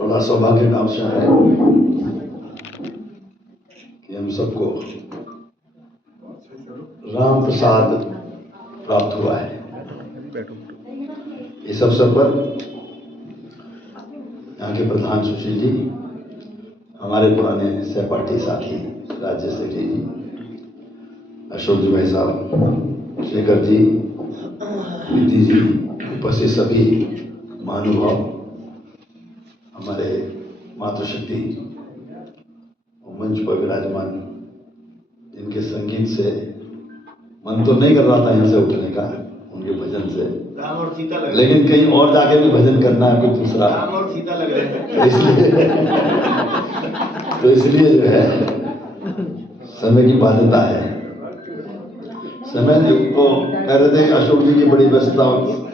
बड़ा सौभाग्य का अवसर है कि हम सबको राम प्रसाद प्राप्त हुआ है। इस अवसर पर यहाँ के प्रधान सुशील जी, हमारे पुराने सहपाठी साथी राज्य सेठी जी, अशोक जी भाई साहब, शेखर जी, निधि जी, उपस्थित सभी महानुभाव, हमारे मातृशक्ति मंच पर विराजमान, जिनके संगीत से मन तो नहीं कर रहा था यहाँ से उठने का, उनके भजन से, राम और सीता लग लेकिन कहीं और जाके भी भजन करना है, कोई दूसरा, राम और सीता लग रहे हैं। इसलिए जो है समय की बाध्यता है। समय को कह रहे थे अशोक जी की बड़ी व्यस्तता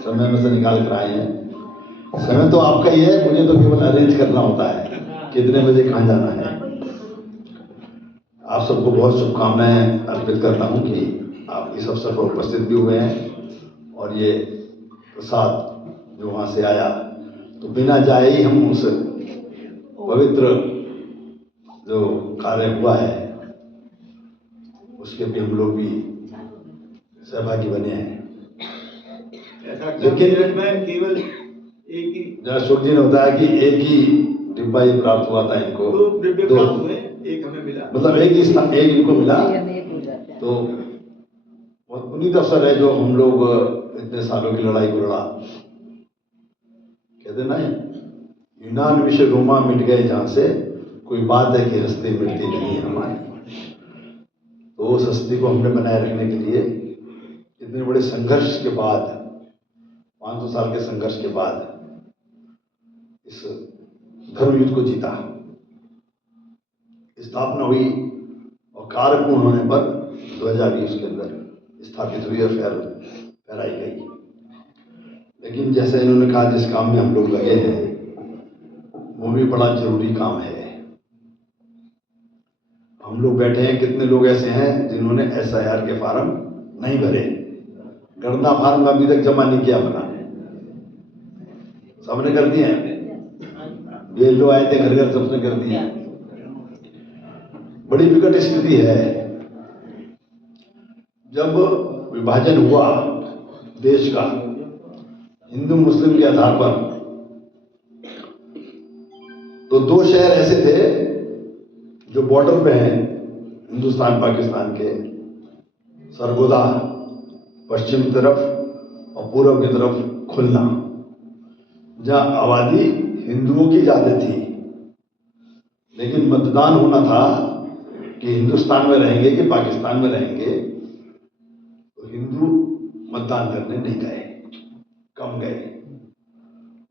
समय में से निकाल कर आए हैं। समय तो आपका ही है, मुझे तो केवल अरेंज करना होता है कितने बजे कहाँ जाना है। आप सबको बहुत शुभकामनाएं अर्पित करता हूं कि आप इस अवसर पर उपस्थित भी हुए हैं और ये प्रसाद जो वहां से आया तो बिना जाए ही हम उस पवित्र जो कार्य हुआ है उसके भी हम लोग भी सहभागी बने हैं। लेकिन मैं केवल एक ही अशोक जी ने बताया कि एक ही डिब्बा ही प्राप्त हुआ था इनको, दो डिब्बे प्राप्त हुए, एक हमें मिला, मतलब एक ही स्थान, एक इनको मिला। तो बहुत पुनीत अवसर है जो हम लोग इतने सालों की लड़ाई को लड़ा। कहते ना, यूनान विषय रोमा मिट गए जहां से, कोई बात है कि हस्ती मिटती नहीं है हमारी। तो उस हस्ती को हमने बनाए रखने के लिए इतने बड़े संघर्ष के बाद, 500 साल के संघर्ष के बाद इस धर्म युद्ध को जीता, स्थापना हुई और कार्य पूर्ण होने पर ध्वजा भी उसके अंदर स्थापित हुई और फहराई गई। लेकिन जैसे इन्होंने कहा, जिस काम में हम लोग लगे हैं वो भी बड़ा जरूरी काम है। हम लोग बैठे हैं, कितने लोग ऐसे हैं जिन्होंने SIR के फार्म नहीं भरे, गणना फार्म अभी तक जमा नहीं किया अपना, सबने कर दिए हैं। BLO आए थे घर घर, सबने कर दिए। बड़ी विकट स्थिति है। जब विभाजन हुआ देश का हिंदू मुस्लिम के आधार पर, तो 2 शहर ऐसे थे जो बॉर्डर पे हैं हिंदुस्तान पाकिस्तान के, सरगोदा पश्चिम तरफ और पूर्व की तरफ खुलना, जहां आबादी हिंदुओं की ज्यादा थी, लेकिन मतदान होना था कि हिंदुस्तान में रहेंगे कि पाकिस्तान में रहेंगे। तो हिंदू मतदान करने नहीं गए, कम गए,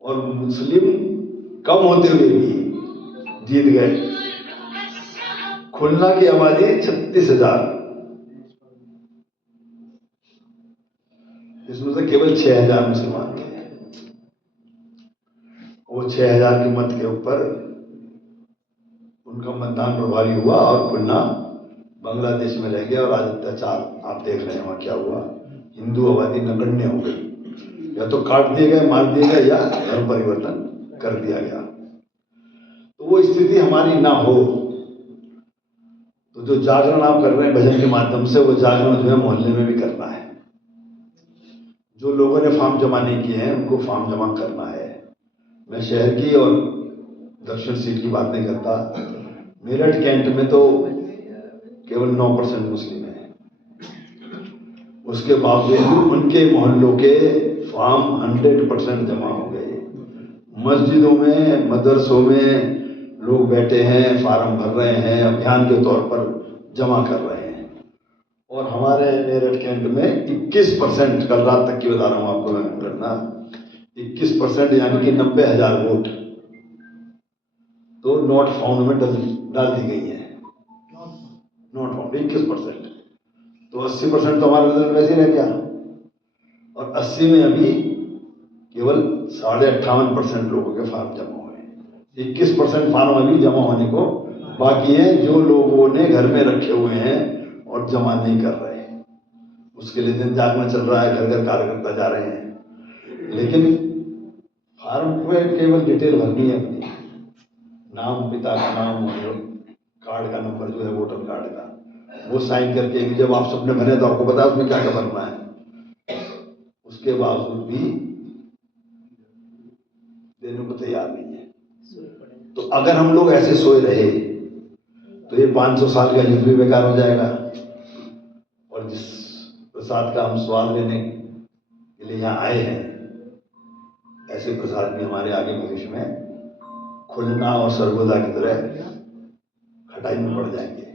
और मुस्लिम कम होते हुए भी जीत गए। खुलना की आबादी 36,000, इसमें से केवल 6,000 मुसलमान थे। वो 6,000 के मत के ऊपर उनका मतदान प्रभावी हुआ और खुलना बांग्लादेश में रह गया। और आज अत्याचार आप देख रहे हैं वहां क्या हुआ, हिंदू आबादी नगण्य हो गई, या तो काट दिए गए, मार दिए गए, या धर्म परिवर्तन कर दिया गया। तो वो स्थिति हमारी ना हो, तो जो जागरण आप कर रहे हैं भजन के माध्यम से, वो जागरण जो है मोहल्ले में भी करना है। जो लोगों ने फॉर्म जमा नहीं किए हैं उनको फॉर्म जमा करना है। मैं शहर की और दक्षिण सीट की बात नहीं करता, मेरठ कैंट में तो केवल 9% मुस्लिम है। उसके बावजूद उनके मोहल्लों के फॉर्म 100% जमा हो गए। मस्जिदों में, मदरसों में लोग बैठे हैं, फार्म भर रहे हैं, अभियान के तौर पर जमा कर रहे हैं। और हमारे मेरठ कैंट में 21%, कल रात तक की बता रहा हूं आपको मैं घटना, 21% यानी कि 90,000 वोट तो नॉट फाउंड में डाल दी गई है। नॉट फाउंड 21%, तो 80% तो हमारा रिजल्ट वैसे रह गया। और 80 में अभी केवल 58.5% लोगों के फार्म जमा हुए। 21% फार्म अभी जमा होने को बाकी है, जो लोगों ने घर में रखे हुए हैं और जमा नहीं कर रहे हैं। उसके लिए दिन जागरण चल रहा है, घर घर कार्यकर्ता जा रहे हैं, लेकिन फार्म में केवल डिटेल भरनी है अपनी, नाम, पिता का नाम और कार्ड का नंबर जो है वोटर कार्ड का, वो साइन करके कि जब आप सबने भरे तो आपको पता उसमें क्या क्या भरना है, उसके बावजूद भी देने को तैयार नहीं है। तो अगर हम लोग ऐसे सोए रहे तो ये 500 साल का युद्ध भी बेकार हो जाएगा, और जिस प्रसाद का हम स्वाद लेने के लिए यहाँ आए हैं, ऐसे प्रसाद भी हमारे आगे भविष्य में खुलना और सर्वोदा की तरह खटाई में पड़ जाएंगे।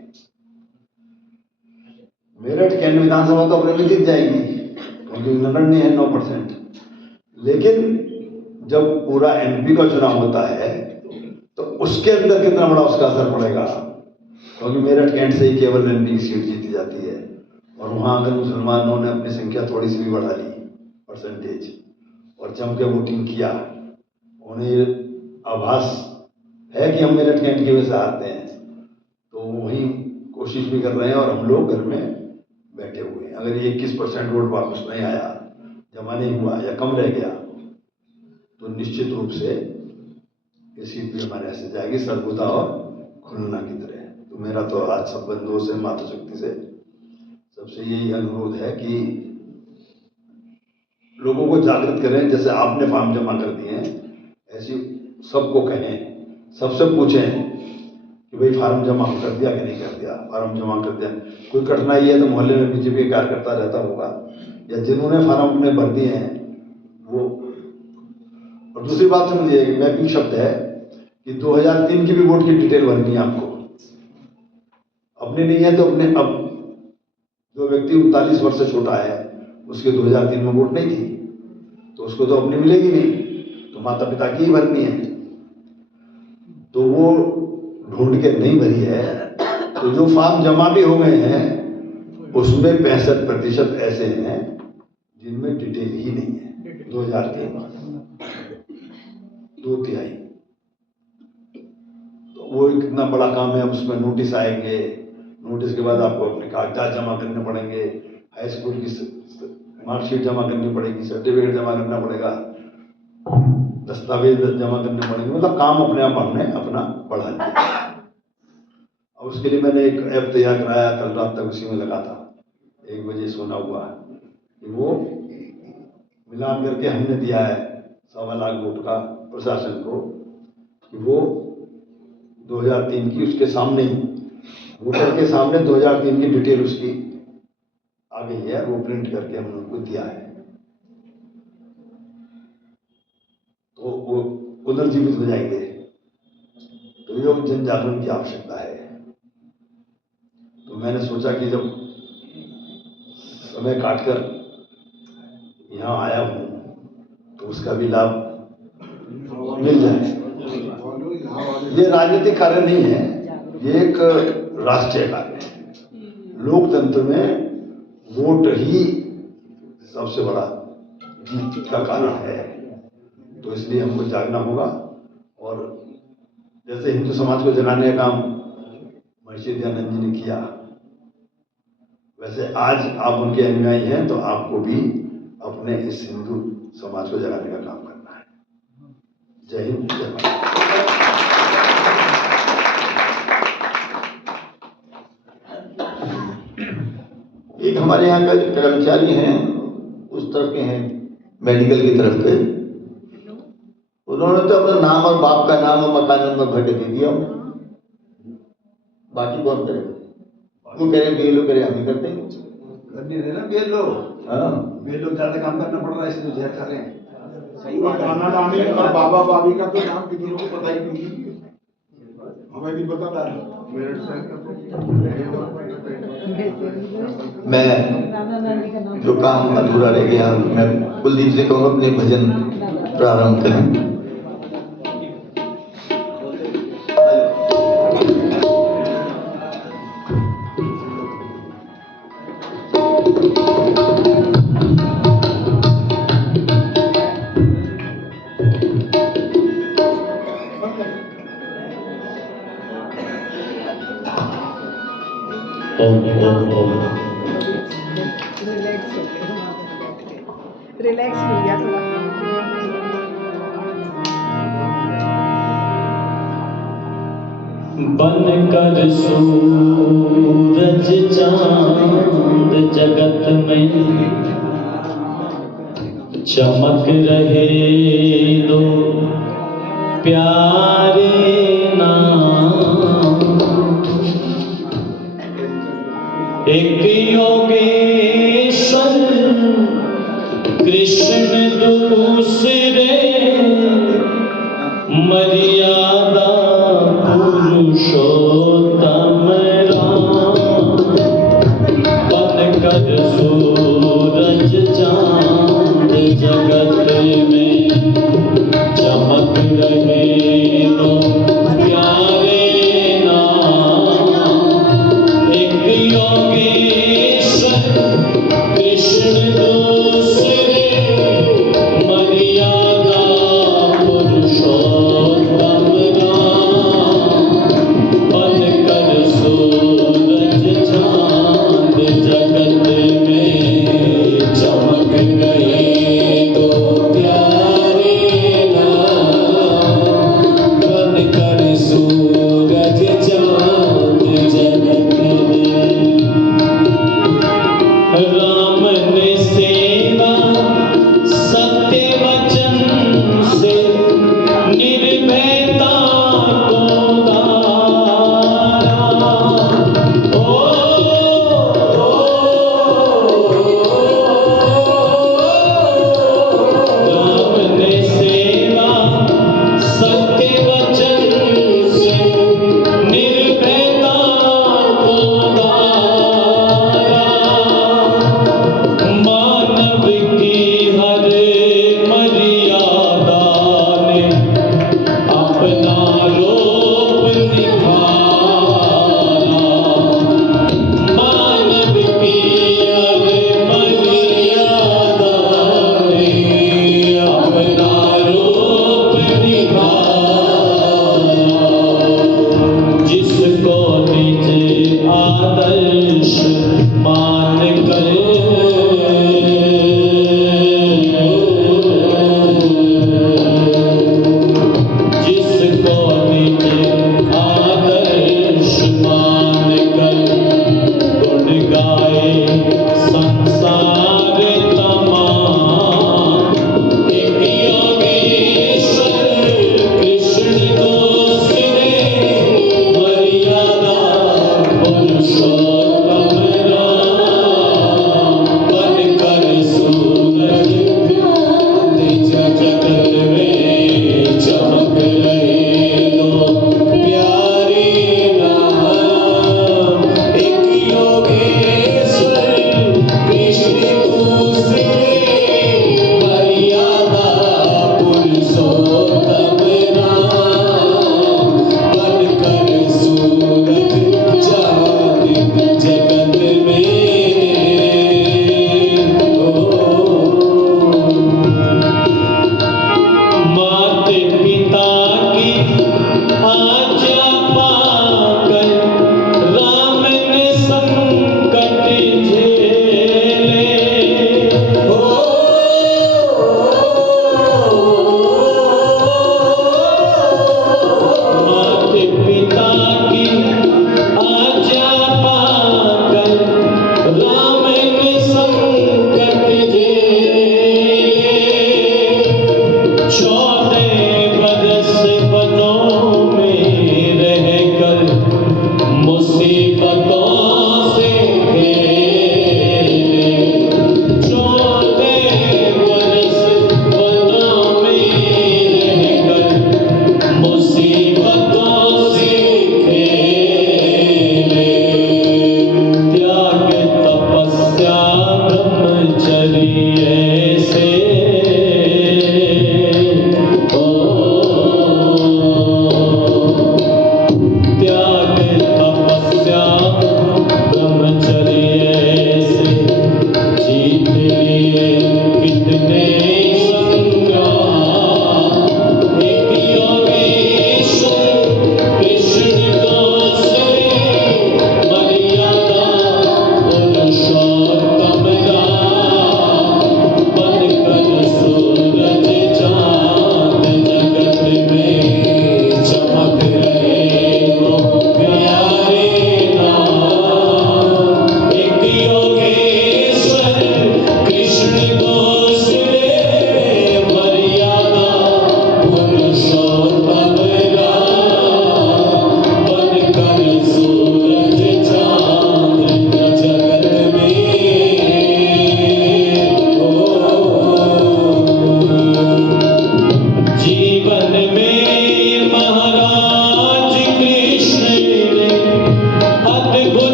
मेरठ कैंट विधानसभा तो अपने में जीत जाएगी क्योंकि नगण्य है 9%, लेकिन जब पूरा एमपी का चुनाव होता है तो उसके अंदर कितना बड़ा उसका असर पड़ेगा, क्योंकि मेरठ कैंट से ही केवल एमपी की सीट जीती जाती है, और वहां अगर मुसलमानों ने अपनी संख्या थोड़ी सी भी बढ़ा ली परसेंटेज और जम के वोटिंग किया, उन्हें आभास है कि हम मेरठ कैंट की वजह से हारते हैं, तो वही कोशिश भी कर रहे हैं और हम लोग घर में बैठे हुए हैं। अगर ये 21% वोट वापस नहीं आया, जमा नहीं हुआ या कम रह गया, तो निश्चित रूप से ये सीट भी हमारे ऐसे जाएगी सरगुजा और खुलना की तरह। तो मेरा तो आज सब बंधुओं से, मातृशक्ति से सबसे यही अनुरोध है कि लोगों को जागृत करें। जैसे आपने फॉर्म जमा कर दिए हैं, ऐसी सबको कहें, सबसे पूछें कि भाई फार्म जमा कर दिया कि नहीं कर दिया, फार्म जमा कर दिया। कोई कठिनाई है तो मोहल्ले में बीजेपी कार्यकर्ता रहता होगा, या जिन्होंने फार्म अपने भर दिए हैं वो। और दूसरी बात समझिए, मैपिंग शब्द है कि 2003 की भी वोट की डिटेल भरनी है आपको। अपने नहीं है तो अपने, अब जो व्यक्ति 39 वर्ष से छोटा है उसके 2003 में वोट नहीं थी तो उसको तो अपनी मिलेगी नहीं, तो माता पिता की ही भरनी है। तो वो ढूंढ के नहीं भरी है, तो जो फॉर्म जमा भी हो गए हैं उसमें 65% ऐसे हैं जिनमें डिटेल ही नहीं है 2003 2/3। तो वो कितना बड़ा काम है। अब उसमें नोटिस आएंगे, नोटिस के बाद आपको अपने कागजात जमा करने पड़ेंगे, हाई स्कूल की मार्कशीट जमा करनी पड़ेगी, सर्टिफिकेट जमा करना पड़ेगा, दस्तावेज जमा करने पड़ेंगे, मतलब काम अपने आप हमने अपना बढ़ा लिया। अब उसके लिए मैंने एक ऐप तैयार कराया, कल रात तक उसी में लगा था, 1 बजे सोना हुआ कि वो मिलान करके हमने दिया है 1.25 लाख वोट का प्रशासन को, कि वो 2003 की उसके सामने ही, वोटर के सामने 2003 की डिटेल उसकी आ गई है, वो प्रिंट करके हमने उनको दिया है। तो वो पुनर्जीवित हो जाएंगे। तो ये जन जागरण की आवश्यकता है। तो मैंने सोचा कि जब समय काटकर यहाँ आया हूँ तो उसका भी लाभ मिल जाए। ये राजनीतिक कार्य नहीं है, ये एक राष्ट्रीय कार्य है। लोकतंत्र में वोट ही सबसे बड़ा जीत का कारण है। तो इसलिए हमको जागना होगा, और जैसे हिंदू समाज को जगाने का काम महर्षि दयानंद जी ने किया, वैसे आज आप उनके अनुयायी हैं तो आपको भी अपने इस हिंदू समाज को जगाने का काम करना है। जय हिंद, जय भारत। एक हमारे यहाँ का जो कर्मचारी हैं उस तरफ के हैं, मेडिकल की तरफ के, उन्होंने तो अपना नाम और बाप का नाम और मकान नंबर भर के दे दिया, बाकी कौन करेगा? वो कह रहे बेलो करे, हम ही करते हैं। करने देना बेल लो। हाँ, बेल लो, ज्यादा काम करना पड़ रहा है इसलिए जहर खा रहे हैं। सही बात है। नाना नानी और बाबा बाबी का तो नाम किसी को पता ही नहीं, हमें नहीं पता था। मैं जो काम अधूरा रह गया, मैं कुलदीप से कहूँगा अपने भजन प्रारंभ करें। रिलैक्स हो गया थोड़ा। बन कर सूरज चांद जगत में चमक रहे दो प्यारे नाम। एक योगेश्वर कृष्ण दूसरे मर्यादा पुरुषोत्तम राम। बन कर सूरज चांद जगत में चमक रहे दो प्यारे नाम। एक योगेश्वर कृष्ण दूसरे मर्यादा पुरुषोत्तम राम। बन कर सूरज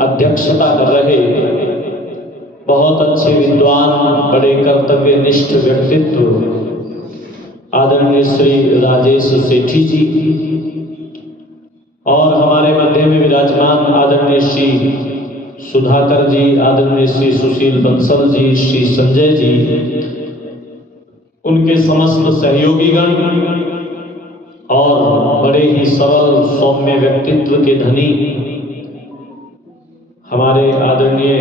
अध्यक्षता कर रहे बहुत अच्छे विद्वान, बड़े कर्तव्यनिष्ठ व्यक्तित्व आदरणीय श्री राजेश सेठी जी, और हमारे मध्य में विराजमान आदरणीय श्री सुधाकर जी, आदरणीय श्री सुशील बंसल जी, श्री संजय जी, उनके समस्त सहयोगीगण और बड़े ही सरल सौम्य व्यक्तित्व के धनी हमारे आदरणीय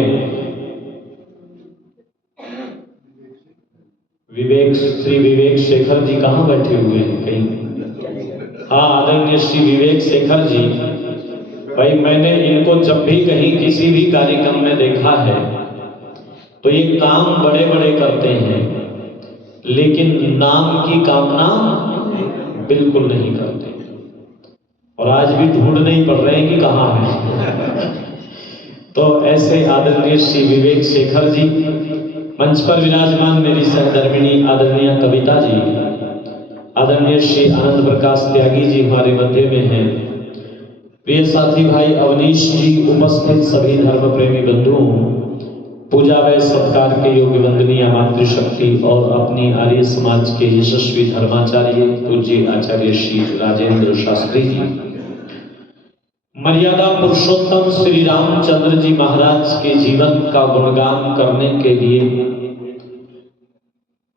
श्री विवेक शेखर जी, कहाँ बैठे हुए हैं कहीं? हाँ, आदरणीय श्री विवेक शेखर जी, भाई मैंने इनको जब भी कहीं किसी भी कार्यक्रम में देखा है तो ये काम बड़े बड़े करते हैं, लेकिन नाम की कामना बिल्कुल नहीं करते, और आज भी ढूंढने ही पड़ रहे हैं कि कहाँ है। तो ऐसे आदरणीय श्री विवेक शेखर जी, मंच पर विराजमान मेरी सहधर्मिणी आदरणीय कविता जी, आदरणीय श्री आनंद प्रकाश त्यागी जी हमारे मध्य में हैं, प्रिय साथी भाई अवनीश जी, उपस्थित सभी धर्म प्रेमी बंधुओं, पूजा व सत्कार के योग्य वंदनीय मातृशक्ति और अपनी आर्य समाज के यशस्वी धर्माचार्य पूज्य आचार्य श्री राजेंद्र शास्त्री जी, मर्यादा पुरुषोत्तम श्री रामचंद्र जी महाराज के जीवन का गुणगान करने के लिए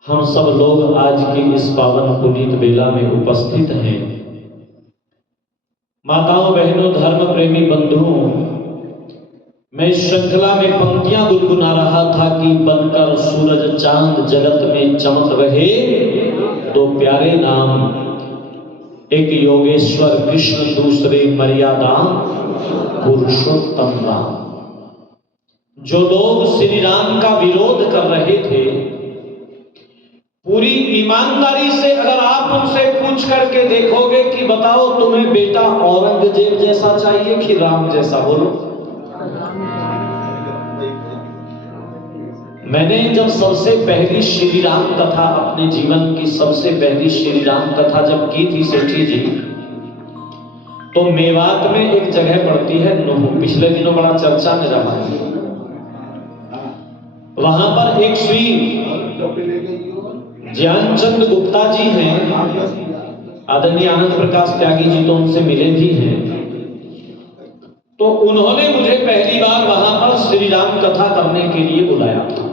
हम सब लोग आज की इस पावन पुनीत बेला में उपस्थित हैं। माताओं, बहनों, धर्म प्रेमी बंधुओं, मैं इस श्रृंखला में पंक्तियां गुनगुना रहा था कि बनकर सूरज चांद जगत में चमक रहे दो प्यारे नाम, एक योगेश्वर कृष्ण, दूसरे मर्यादा पुरुषोत्तम राम। जो लोग श्री राम का विरोध कर रहे थे, पूरी ईमानदारी से अगर आप उनसे पूछ करके देखोगे कि बताओ तुम्हें बेटा औरंगजेब जैसा चाहिए कि राम जैसा, बोलो। मैंने जब सबसे पहली श्री राम कथा, अपने जीवन की सबसे पहली श्री राम कथा जब की थी सेठी जी, तो मेवात में एक जगह पड़ती है नूह, पिछले दिनों बड़ा चर्चा में रहा है। वहां पर एक श्री ज्ञानचंद गुप्ता जी हैं, आदरणीय आनंद प्रकाश त्यागी जी तो उनसे मिले भी हैं, तो उन्होंने मुझे पहली बार वहां पर श्री राम कथा करने के लिए बुलाया था।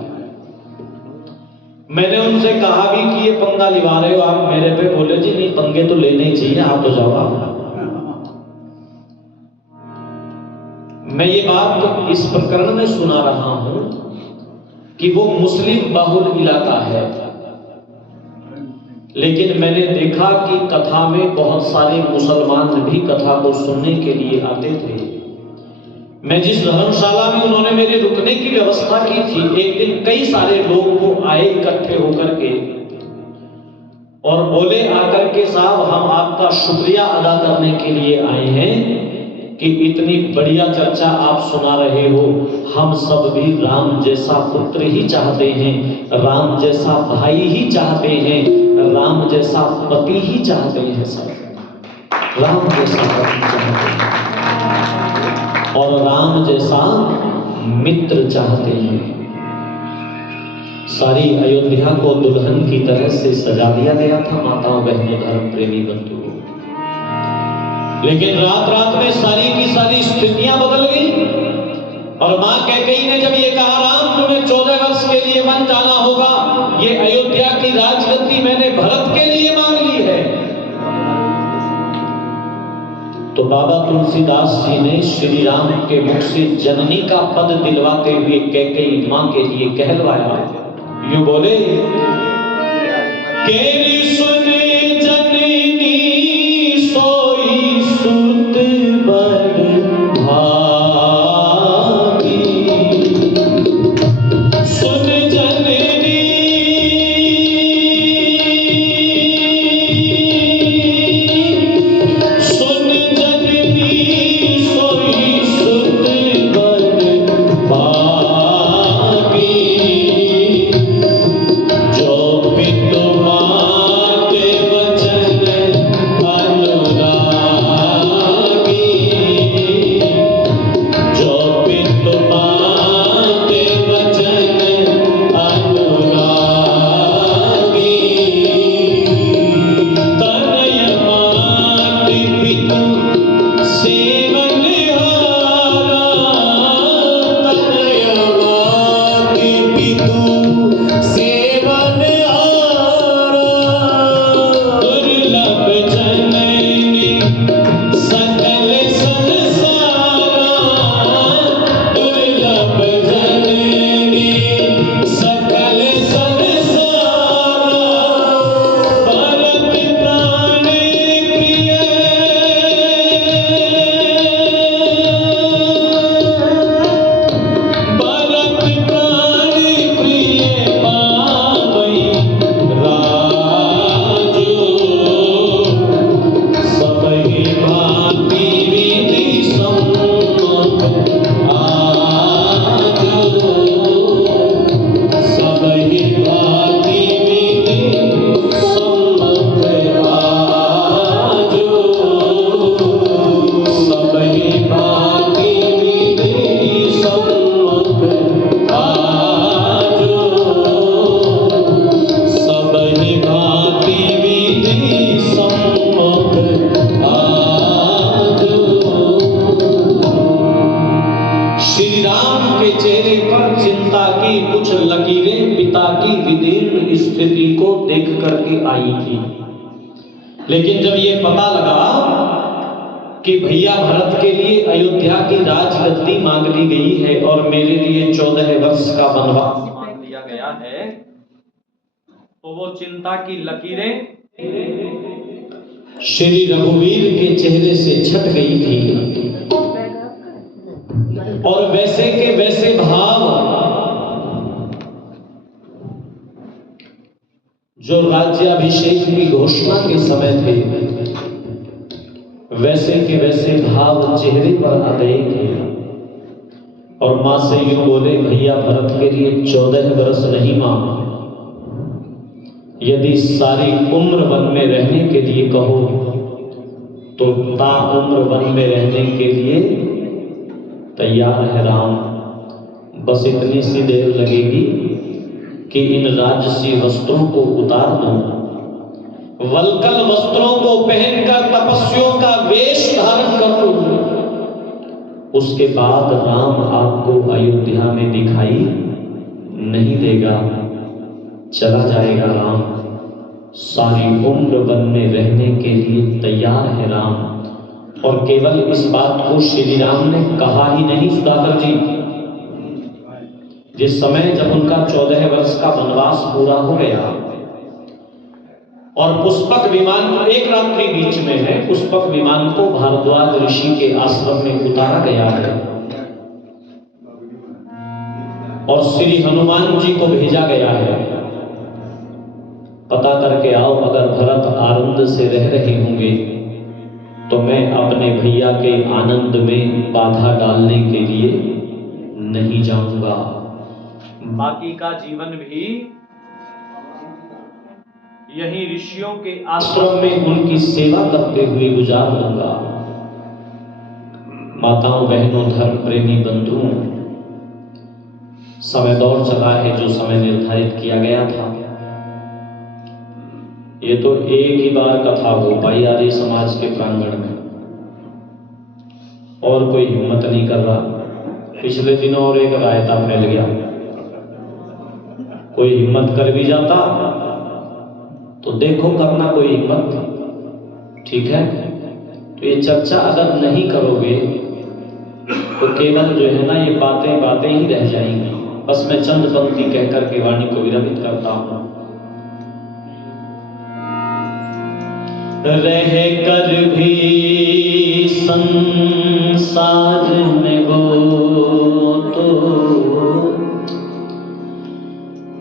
मैंने उनसे कहा भी कि ये पंगा लिवा रहे हो आप मेरे पे, बोले जी नहीं, पंगे तो लेने ही चाहिए, आप तो जाओ आप। मैं ये बात इस प्रकरण में सुना रहा हूं कि वो मुस्लिम बहुल इलाका है, लेकिन मैंने देखा कि कथा में बहुत सारे मुसलमान भी कथा को सुनने के लिए आते थे। मैं जिस धर्मशाला में उन्होंने मेरे रुकने की व्यवस्था की थी, एक दिन कई सारे लोग वो आए इकट्ठे होकर के और बोले आकर के, साहब हम आपका शुक्रिया अदा करने के लिए आए हैं कि इतनी बढ़िया चर्चा आप सुना रहे हो, हम सब भी राम जैसा पुत्र ही चाहते हैं, राम जैसा भाई ही चाहते हैं, राम जैसा पति ही चाहते हैं, सब राम जैसा पति चाहते हैं और राम जैसा मित्र चाहते हैं। सारी अयोध्या को दुल्हन की तरह से सजा दिया गया था माताओं, बहनों, धर्म प्रेमी बंधुओं, लेकिन रात रात में सारी की सारी स्थितियां बदल गई। और मां कैकेयी ने जब ये कहा, राम तुम्हें 14 वर्ष के लिए वन जाना होगा, ये अयोध्या की राजगद्दी मैंने भरत के लिए मांग ली है, तो बाबा तुलसीदास जी ने श्री राम के मुख से जननी का पद दिलवाते हुए कैकेयी मां के लिए कहलवाया। यूं बोले, केरी सुने जननी सोई सुत बर भागी, सुन जननी सुन जननी सोई सुत बर भागी, जो पितु माते श्री राम के चेहरे पर चिंता की कुछ लकीरें पिता की विदीर्ण स्थिति को देख करके आई थी। लेकिन जब ये पता लगा कि भैया भरत के लिए अयोध्या की राजगद्दी मांग ली गई है और मेरे लिए 14 वर्ष का वनवास मांग लिया गया है, तो वो चिंता की लकीरें श्री रघुवीर के चेहरे से छट गई थी और वैसे के वैसे भाव जो राज्याभिषेक की घोषणा के समय थे, वैसे के वैसे भाव चेहरे पर आ गए थे। और मां से यूं बोले, भैया भरत के लिए 14 वर्ष नहीं मां, यदि सारी उम्र वन में रहने के लिए कहो तो ता उम्र वन में रहने के लिए तैयार है राम। बस इतनी सी देर लगेगी कि इन राजसी वस्त्रों को उतार दूं, वल्कल वस्त्रों को पहनकर तपस्वियों का वेश धारण कर लूं, उसके बाद राम आपको अयोध्या में दिखाई नहीं देगा, चला जाएगा राम। सारी उम्र वन में रहने के लिए तैयार है राम। और केवल इस बात को श्री राम ने कहा ही नहीं सुधाकर जी, जिस समय जब उनका 14 वर्ष का वनवास पूरा हो गया और पुष्पक विमान को एक रात्रि बीच में है, पुष्पक विमान को भारद्वाज ऋषि के आश्रम में उतारा गया है और श्री हनुमान जी को भेजा गया है, पता करके आओ अगर भरत आनंद से रह रहे होंगे तो मैं अपने भैया के आनंद में बाधा डालने के लिए नहीं जाऊंगा। बाकी का जीवन भी यही ऋषियों के आश्रम में उनकी सेवा करते हुए गुजार लूंगा। माताओं, बहनों, धर्म प्रेमी बंधुओं, समय दौड़ चला है जो समय निर्धारित किया गया था। ये तो एक ही बार कथा हो पाई आर्य समाज के प्रांगण में, और कोई हिम्मत नहीं कर रहा। पिछले दिनों और एक रायता फैल गया, कोई हिम्मत कर भी जाता तो देखो करना कोई हिम्मत, ठीक है। तो ये चर्चा अगर नहीं करोगे तो केवल जो है ना ये बातें बातें ही रह जाएंगी। बस मैं चंद पंक्ति कहकर के वाणी को विरमित करता हूं। रह कर भी संसार में वो तो,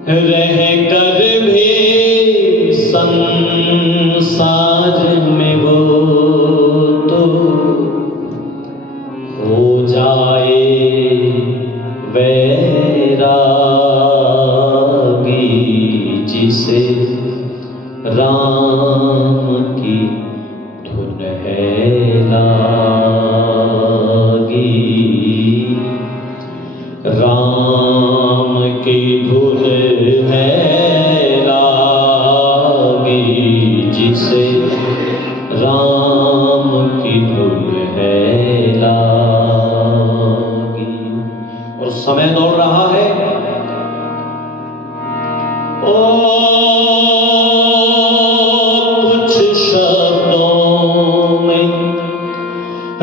रह कर भी संसार में वो तो हो जाए वैरागी, जिसे राम की धुन है लागी, राम की धुन है लागी, जिसे राम की धुन है लागी। और समय दौड़ रहा है। कुछ शब्दों में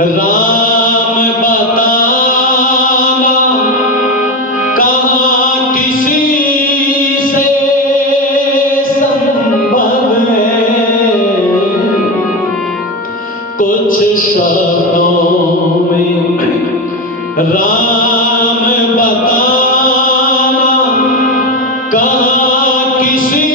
राम बताना कहाँ किसी से संभव है, कुछ शब्दों में राम बताना कहाँ किसी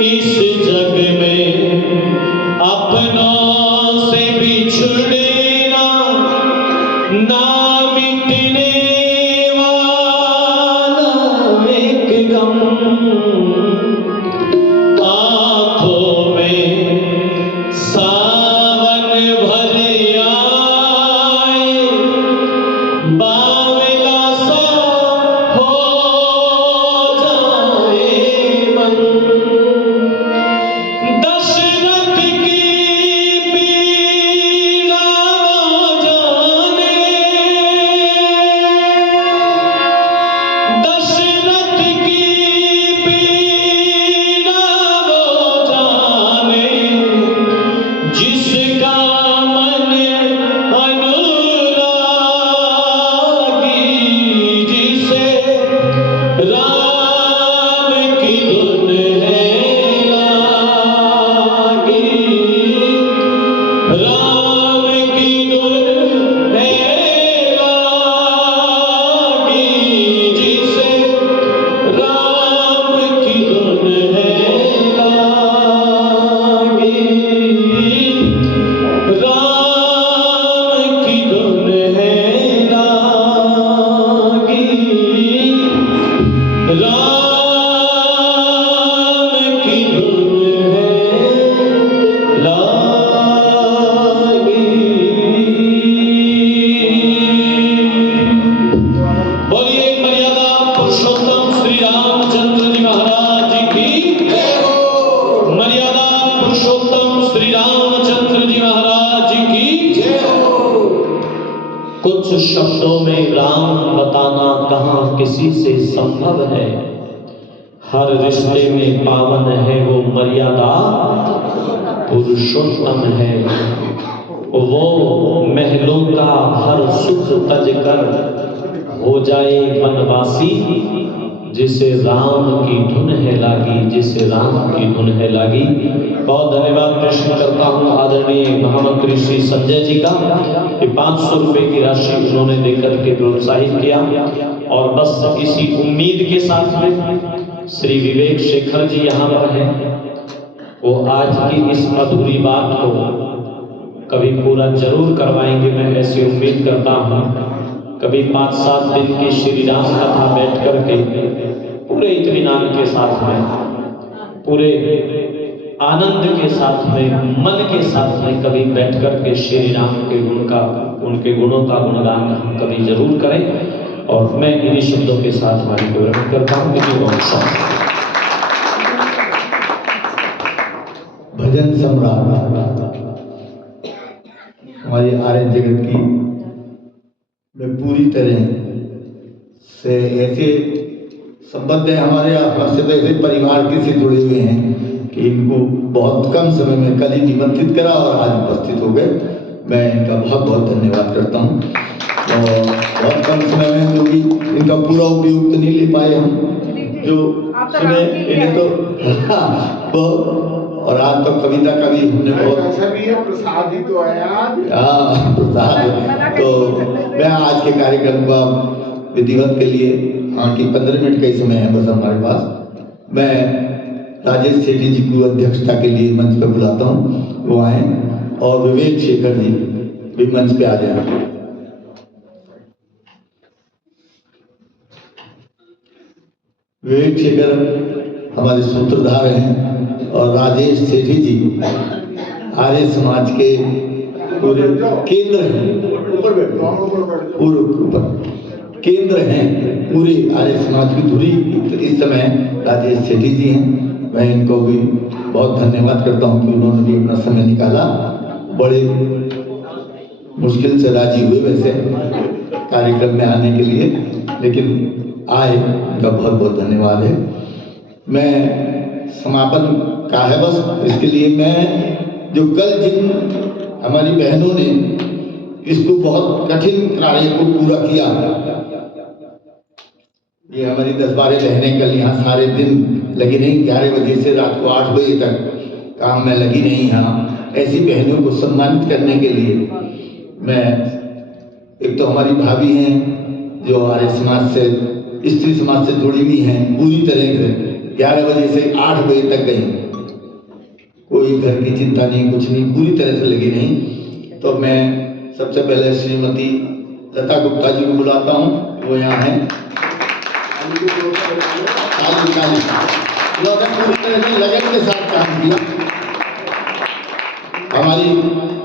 इस जग में अपनों से बिछड़ना ना मिटने वाला एक गम, आंखों में सावन भर आए, बावला सा हो जाए मन। दशरथ की पीड़ा जाने, दशरथ की पीड़ा जाने, जिसका मन अनुरागी, जिसे राम की धुन है लागी, राम की धुन है लागी, जिसे राम की धुन है लागी, राम की धुन है लागी, राम की धुन है लागी। बोलिए मर्यादा पुरुषोत्तम श्री रामचंद्र जी महाराज की जय हो। मर्यादा पुरुषोत्तम श्री रामचंद्र जी महाराज की जय हो। कुछ शब्दों में राम बताना कहाँ किसी से संभव है। हर रिश्ते में पावन है वो मर्यादा पुरुषोत्तम है। वो महलों का हर सुख तज कर हो जाए वनवासी, जिसे राम की धुन है लागी, जिसे राम की धुन है लागी। बहुत धन्यवाद प्रश्न करता हूँ आदरणीय महामंत्री श्री संजय जी का। ये 500 रुपए की राशि उन्होंने देकर के प्रोत्साहित किया। और बस इसी उम्मीद के साथ में श्री विवेक शेखर जी यहाँ पर हैं। वो आज की इस अधूरी बात को कभी पूरा जरूर करवाएंगे, मैं ऐसी उम्मीद करता हूँ। कभी 5-7 दिन की श्री राम कथा बैठ करके पूरे इत्मीनान के साथ में, पूरे आनंद के साथ में, मन के साथ में कभी बैठ करके श्री राम के गुण का, उनके गुणों का गुणगान हम कभी जरूर करें। और मैं इन्हीं शब्दों के साथ वाणी को ग्रहण करता हूँ। भजन सम्राट हमारी आर्य जगत की में पूरी तरह से ऐसे संबंध है हमारे आपस से, तो ऐसे परिवार के से जुड़े हुए हैं कि इनको बहुत कम समय में कल ही निमंत्रित करा और आज उपस्थित हो गए। मैं इनका बहुत बहुत धन्यवाद करता हूँ। और बहुत कम समय में जो भी इनका पूरा उपयोग तो नहीं ले पाए हम, जो सुने इन्हें तो वो, और आज तो कविता का भी हमने बहुत ऐसा भी है, प्रसाद ही तो है आज। प्रसाद। तो मैं आज के कार्यक्रम का विधिवत के लिए कि 15 मिनट का ही समय है बस हमारे पास। मैं राजेश सेठी जी को अध्यक्षता के लिए मंच पे बुलाता हूँ, वो आए, और विवेक शेखर जी भी मंच पे आ जाए। विवेक शेखर हमारे सूत्रधार हैं और राजेश सेठी जी आर्य समाज के पूरे केंद्र हैं, ऊपर केंद्र हैं पूरे आर्य समाज की धुरी इस समय राजेश सेठी जी हैं। मैं इनको भी बहुत धन्यवाद करता हूं कि उन्होंने भी अपना समय निकाला। बड़े मुश्किल से राजी हुए वैसे कार्यक्रम में आने के लिए, लेकिन आए, उनका बहुत बहुत धन्यवाद है। मैं समापन का है बस इसके लिए मैं जो कल जिन हमारी बहनों ने इसको बहुत कठिन कार्य को पूरा किया, ये हमारी 10-12 बहनें कल यहाँ सारे दिन लगी नहीं, 11 बजे से रात को 8 बजे तक काम में लगी नहीं यहाँ। ऐसी बहनों को सम्मानित करने के लिए मैं, एक तो हमारी भाभी हैं जो आर्य समाज से, स्त्री समाज से जुड़ी हुई हैं पूरी तरह से, 11 बजे से 8 बजे तक गई कोई घर की चिंता नहीं, कुछ नहीं, पूरी तरह से लगी नहीं। तो मैं सबसे पहले श्रीमती लता गुप्ता जी को बुलाता हूँ, वो यहाँ हैं। उन्होंने पूरी तरह से लगन के साथ काम किया। हमारी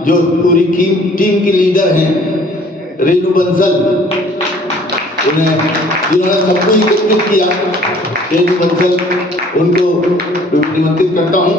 जो पूरी टीम की लीडर हैं रेणु बंसल, जिन्होंने सबको एकत्रित किया, रेणु बंसल, उनको निमंत्रित करता हूँ।